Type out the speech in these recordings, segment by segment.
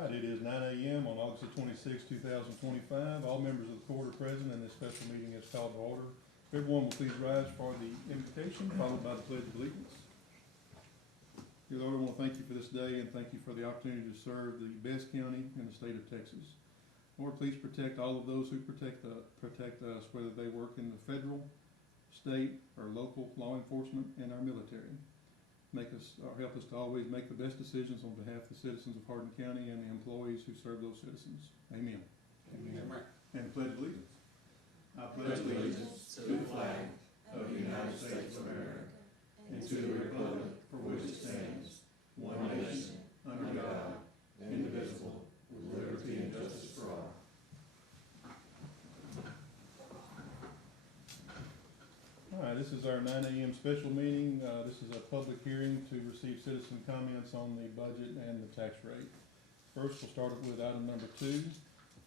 Alright, it is 9 a.m. on August the 26th, 2025. All members of the court are present and this special meeting is called to order. Everyone will please rise for the invocation, followed by the Pledge of Allegiance. Dear Lord, I want to thank you for this day and thank you for the opportunity to serve the best county in the state of Texas. Lord, please protect all of those who protect us, whether they work in the federal, state, or local law enforcement and our military. Help us to always make the best decisions on behalf of the citizens of Hardin County and the employees who serve those citizens. Amen. Amen. And pledge allegiance. I pledge allegiance to the flag of the United States of America and to the republic for which it stands, one nation, under God, indivisible, with liberty and justice for all. Alright, this is our 9 a.m. special meeting. This is a public hearing to receive citizen comments on the budget and the tax rate. First, we'll start with item number 2,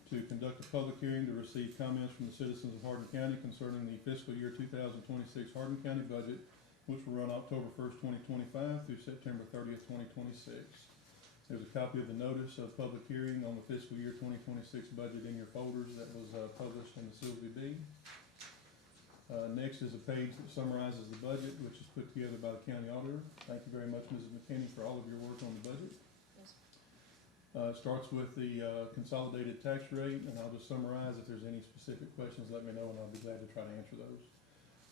to conduct a public hearing to receive comments from the citizens of Hardin County concerning the fiscal year 2026 Hardin County budget, which will run October 1st, 2025 through September 30th, 2026. There's a copy of the notice of public hearing on the fiscal year 2026 budget in your folders that was published in the Sylvie B. Next is a page that summarizes the budget, which is put together by the county auditor. Thank you very much, Mrs. McKinney, for all of your work on the budget. Yes. It starts with the consolidated tax rate, and I'll just summarize. If there's any specific questions, let me know, and I'll be glad to try to answer those.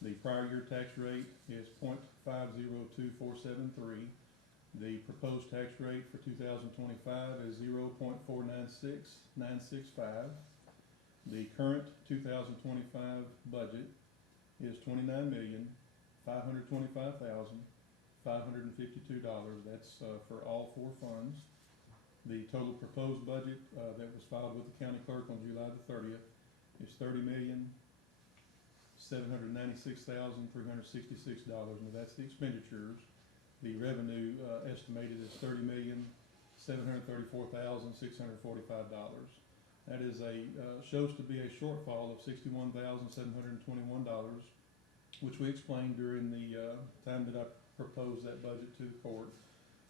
The prior year tax rate is 0.502473. The proposed tax rate for 2025 is 0.496965. The current 2025 budget is $29,525,552. That's for all 4 funds. The total proposed budget that was filed with the county clerk on July the 30th is $30,796,366. Now that's the expenditures. The revenue estimated is $30,734,645. That is shows to be a shortfall of $61,721, which we explained during the time that I proposed that budget to the court.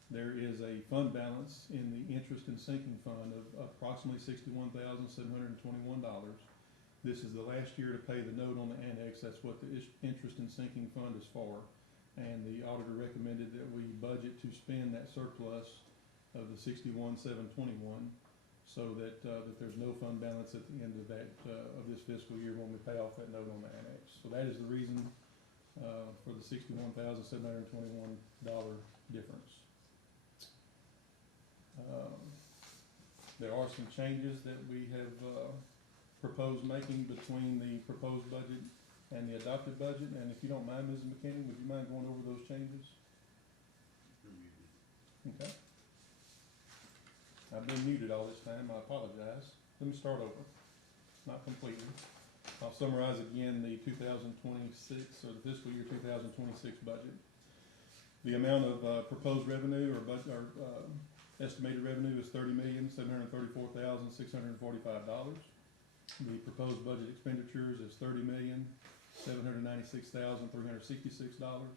There is a fund balance in the interest and sinking fund of approximately $61,721. This is the last year to pay the note on the annex. That's what the interest and sinking fund is for. And the auditor recommended that we budget to spend that surplus of the $61,721. So that there's no fund balance at the end of that of this fiscal year when we pay off that note on the annex. So that is the reason for the $61,721 difference. There are some changes that we have proposed making between the proposed budget and the adopted budget. And if you don't mind, Mrs. McKinney, would you mind going over those changes? Okay. I've been muted all this time, I apologize. Let me start over, not completely. I'll summarize again the 2026, or the fiscal year 2026 budget. The amount of proposed revenue or estimated revenue is $30,734,645. The proposed budget expenditures is $30,796,366.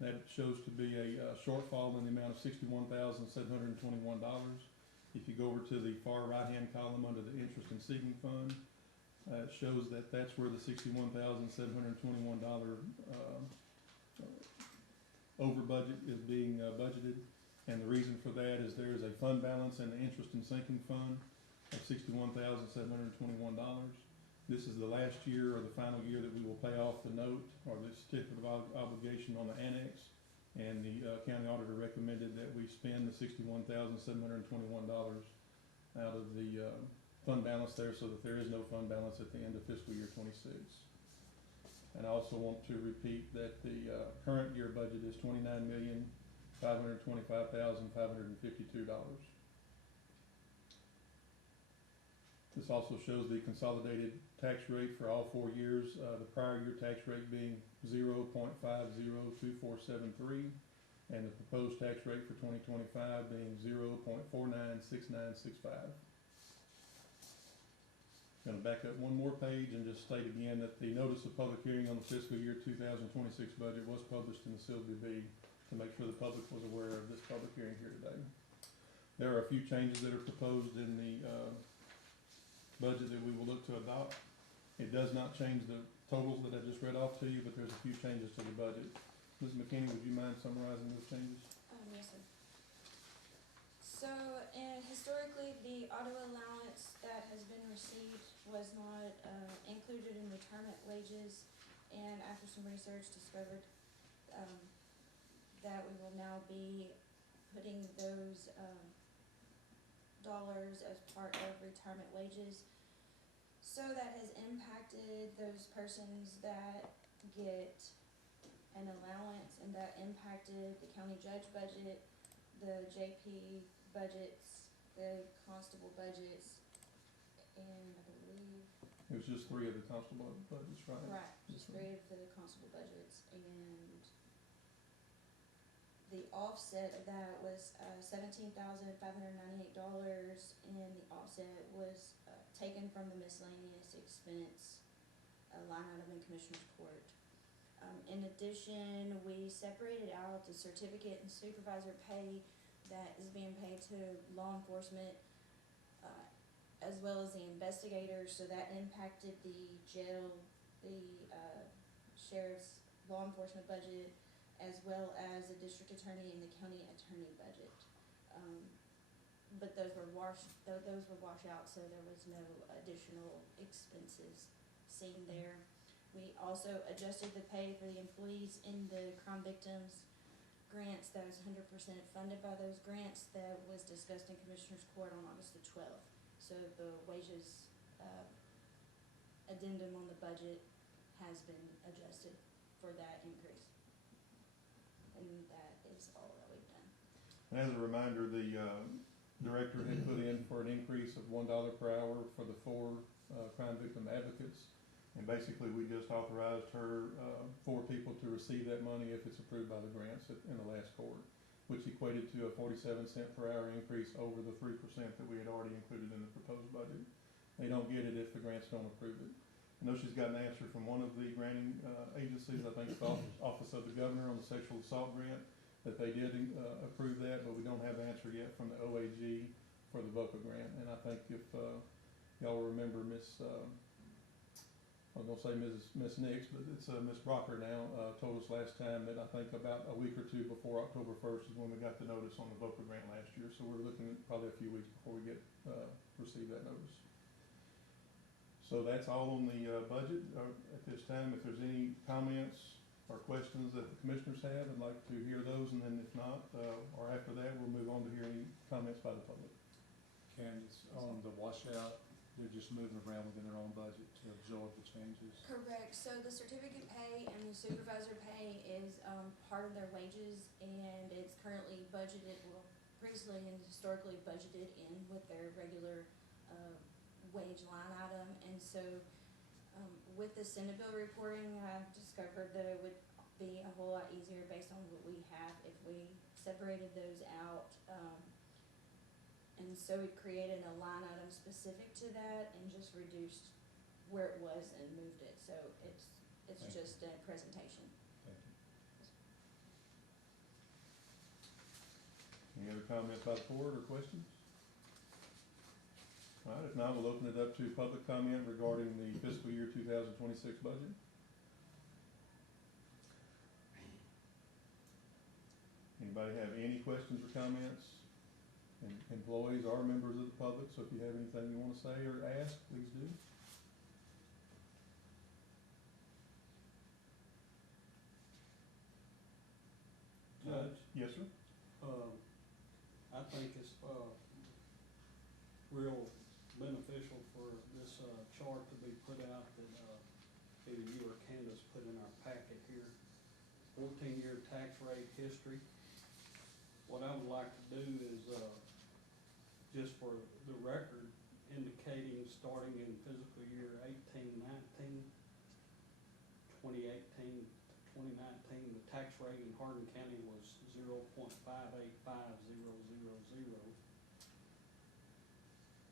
That shows to be a shortfall in the amount of $61,721. If you go over to the far right-hand column under the interest and sinking fund, it shows that that's where the $61,721 over budget is being budgeted. And the reason for that is there is a fund balance in the interest and sinking fund of $61,721. This is the last year or the final year that we will pay off the note or the certificate of obligation on the annex. And the county auditor recommended that we spend the $61,721 out of the fund balance there so that there is no fund balance at the end of fiscal year 26. And I also want to repeat that the current year budget is $29,525,552. This also shows the consolidated tax rate for all 4 years, the prior year tax rate being 0.502473, and the proposed tax rate for 2025 being 0.496965. I'm going to back up one more page and just state again that the notice of public hearing on the fiscal year 2026 budget was published in the Sylvie B to make sure the public was aware of this public hearing here today. There are a few changes that are proposed in the, budget that we will look to adopt. It does not change the totals that I just read off to you, but there's a few changes to the budget. Ms. McKinney, would you mind summarizing those changes? Yes, sir. So, and historically, the auto allowance that has been received was not, included in retirement wages, and after some research discovered, that we will now be putting those, dollars as part of retirement wages. So that has impacted those persons that get an allowance, and that impacted the county judge budget, the JP budgets, the constable budgets, and I believe, It was just 3 of the constable budgets, right? right, just That's right. 3 of the constable budgets, and the offset of that was $17,598, and the offset was taken from the miscellaneous expense line item in Commissioner's Court. In addition, we separated out the certificate and supervisor pay that is being paid to law enforcement, as well as the investigators, so that impacted the jail, the sheriff's law enforcement budget, as well as the district attorney and the county attorney budget. But those were washed out, so there was no additional expenses seen there. We also adjusted the pay for the employees in the crime victims grants that was 100% funded by those grants that was discussed in Commissioner's Court on August the 12th. So the wages addendum on the budget has been adjusted for that increase. And that is all that we've done. And as a reminder, the director had put in for an increase of $1 per hour for the 4 crime victim advocates. And basically, we just authorized her, 4 people to receive that money if it's approved by the grants in the last court, which equated to a 47-cent per hour increase over the 3% that we had already included in the proposed budget. They don't get it if the grants don't approve it. I know she's got an answer from one of the granting agencies, I think it's the Office of the Governor on the sexual assault grant, that they did approve that, but we don't have the answer yet from the OAG for the VOCA grant. And I think if y'all remember I was gonna say Miss Nix, but it's Miss Brocker now, told us last time that I think about a week or 2 before October 1st is when we got the notice on the VOCA grant last year. So we're looking at probably a few weeks before we receive that notice. So that's all on the budget at this time. If there's any comments or questions that the commissioners have, I'd like to hear those, and then if not, or after that, we'll move on to hear any comments by the public. Candace, on the washout, they're just moving around within their own budget to absorb the changes? Correct. So the certificate pay and the supervisor pay is part of their wages, and it's currently budgeted, well, previously and historically budgeted in with their regular wage line item. And so with the Senate bill reporting, I've discovered that it would be a whole lot easier based on what we have if we separated those out. And so we created a line item specific to that and just reduced where it was and moved it. So it's just a presentation. Thank you. Any other comments by the board or questions? All right, if not, we'll open it up to public comment regarding the fiscal year 2026 budget. Anybody have any questions or comments? And employees are members of the public, so if you have anything you want to say or ask, please do. Judge? Yes, sir. I think it's, real beneficial for this, chart to be put out that, either you or Candace put in our packet here. 14-year tax rate history. What I would like to do is, just for the record, indicating starting in fiscal year 2018 to 2019, the tax rate in Hardin County was 0.585000.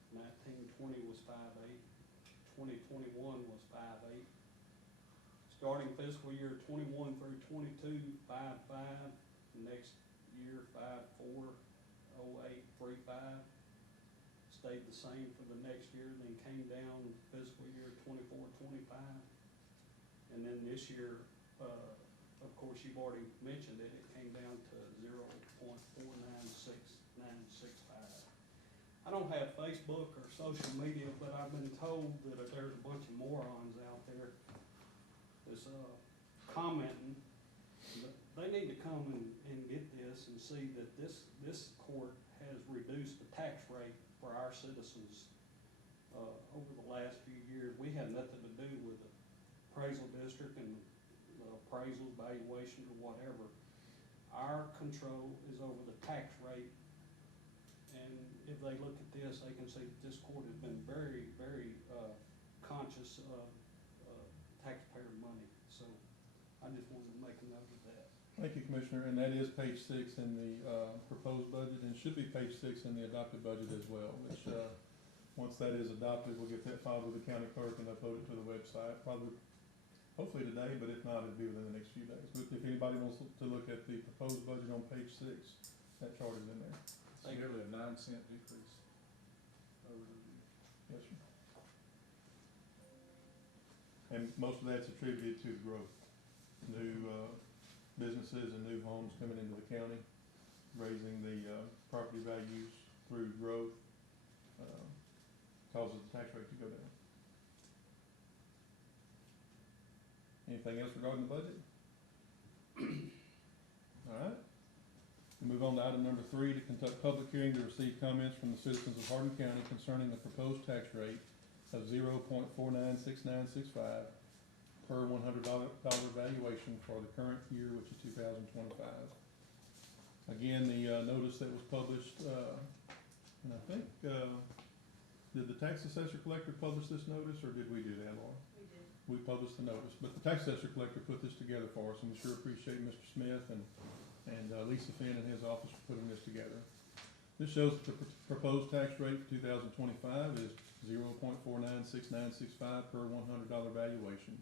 1920 was 5.8, 2021 was 5.8. Starting fiscal year 21 through 22, 5.5. Next year 5.4, 08, 3.5. stayed the same for the next year, then came down fiscal year 24-25. And then this year, of course, you've already mentioned it, it came down to 0.496965. I don't have Facebook or social media, but I've been told that there's a bunch of morons out there that's commenting. They need to come and get this and see that this court has reduced the tax rate for our citizens over the last few years. We have nothing to do with the appraisal district and appraisal, valuation, or whatever. Our control is over the tax rate. And if they look at this, they can see that this court has been very, very conscious of taxpayer money. So I just wanted to make a note of that. Thank you, Commissioner, and that is page 6 in the proposed budget, and should be page 6 in the adopted budget as well, which, once that is adopted, we'll get that filed with the county clerk and upload it to the website, probably, hopefully today, but if not, it'll be within the next few days. But if anybody wants to look at the proposed budget on page 6, that chart is in there. It's nearly a 9-cent decrease over the year. Yes, sir. And most of that's attributed to growth. New businesses and new homes coming into the county, raising the property values through growth, causes the tax rate to go down. Anything else regarding the budget? All right. We move on to item number 3, to conduct public hearing to receive comments from the citizens of Hardin County concerning the proposed tax rate of 0.496965 per $100 valuation for the current year, which is 2025. Again, the notice that was published, and I think, did the tax assessor collector publish this notice, or did we do that, Laura? We did. We published the notice, but the tax assessor collector put this together for us, and we sure appreciate Mr. Smith and Lisa Finn and his office for putting this together. This shows that the proposed tax rate for 2025 is 0.496965 per $100 valuation.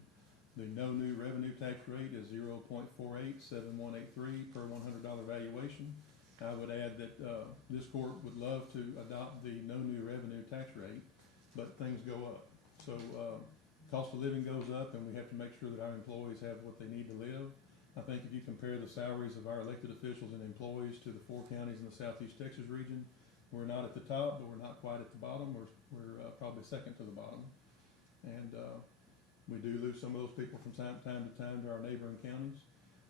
The no new revenue tax rate is 0.487183 per $100 valuation. I would add that this court would love to adopt the no new revenue tax rate, but things go up. So cost of living goes up, and we have to make sure that our employees have what they need to live. I think if you compare the salaries of our elected officials and employees to the 4 counties in the Southeast Texas region, we're not at the top, but we're not quite at the bottom. We're probably second to the bottom. And we do lose some of those people from time to time to our neighboring counties,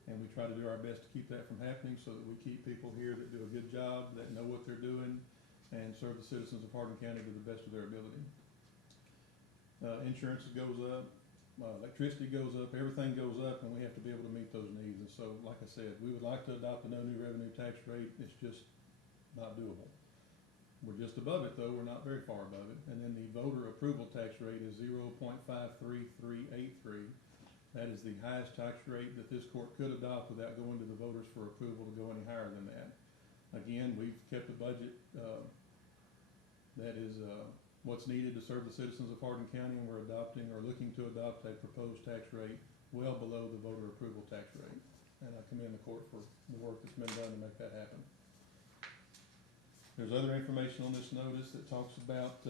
and we try to do our best to keep that from happening so that we keep people here that do a good job, that know what they're doing, and serve the citizens of Hardin County to the best of their ability. Insurance goes up, electricity goes up, everything goes up, and we have to be able to meet those needs. And so, like I said, we would like to adopt the no new revenue tax rate. It's just not doable. We're just above it, though. We're not very far above it. And then the voter approval tax rate is 0.53383. That is the highest tax rate that this court could adopt without going to the voters for approval to go any higher than that. Again, we've kept a budget that is what's needed to serve the citizens of Hardin County, and we're adopting or looking to adopt a proposed tax rate well below the voter approval tax rate. And I commend the court for the work that's been done to make that happen. There's other information on this notice that talks about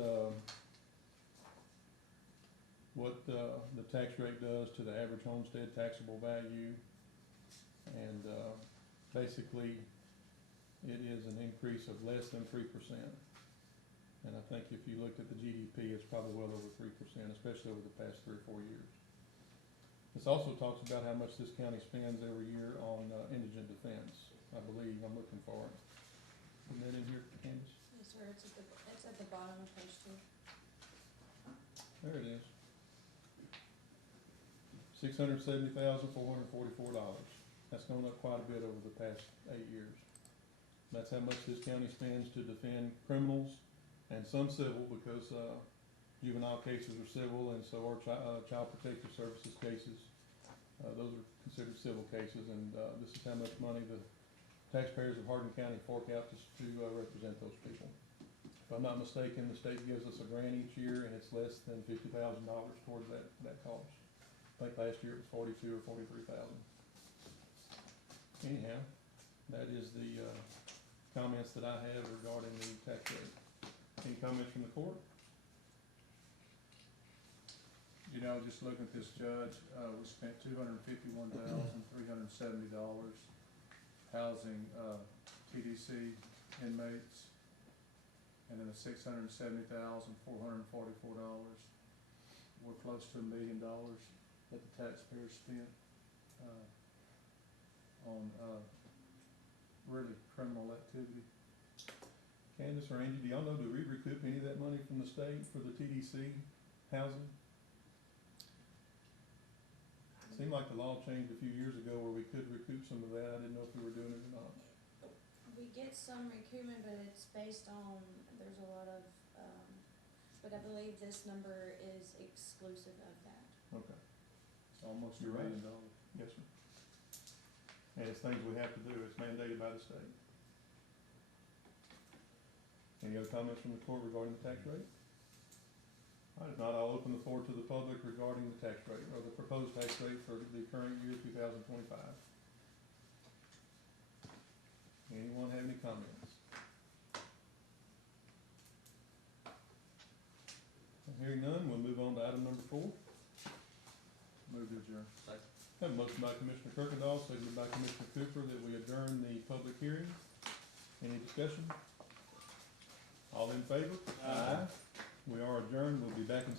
what the tax rate does to the average homestead taxable value. And basically, it is an increase of less than 3%. And I think if you looked at the GDP, it's probably well over 3%, especially over the past 3 or 4 years. This also talks about how much this county spends every year on indigent defense. I believe, I'm looking for it. Isn't that in here, Candace? Yes, sir, it's at the bottom of page 2. There it is. $670,444. That's gone up quite a bit over the past 8 years. That's how much this county spends to defend criminals, and some civil, because juvenile cases are civil, and so are child protective services cases. Those are considered civil cases, and this is how much money the taxpayers of Hardin County fork out to represent those people. If I'm not mistaken, the state gives us a grant each year, and it's less than $50,000 towards that cost. I think last year it was $42,000 or $43,000. Anyhow, that is the comments that I have regarding the tax rate. Any comments comments from the court? You know, just looking at this, Judge, we spent $251,370 housing, TDC inmates, and then $670,444. We're close to $1 million that the taxpayers spent, on, really criminal activity. Candace or Angie, do y'all know, do we recoup any of that money from the state for the TDC housing? Seemed like the law changed a few years ago where we could recoup some of that. I didn't know if we were doing it or not. We get some recoupment, but it's based on, there's a lot of, but I believe this number is exclusive of that. Okay. It's almost You're $1 right. million. Yes, sir. And it's things we have to do. It's mandated by the state. Any other comments from the court regarding the tax rate? All right, if not, I'll open the floor to the public regarding the tax rate, or the proposed tax rate for the current year, 2025. Anyone have any comments? Hearing none, we'll move on to item number 4. Move to adjourn. Have a motion by Commissioner Kirkendall, seconded by Commissioner Cooper, that we adjourn the public hearing. Any discussion? All in favor? Aye. We are adjourned. We'll be back in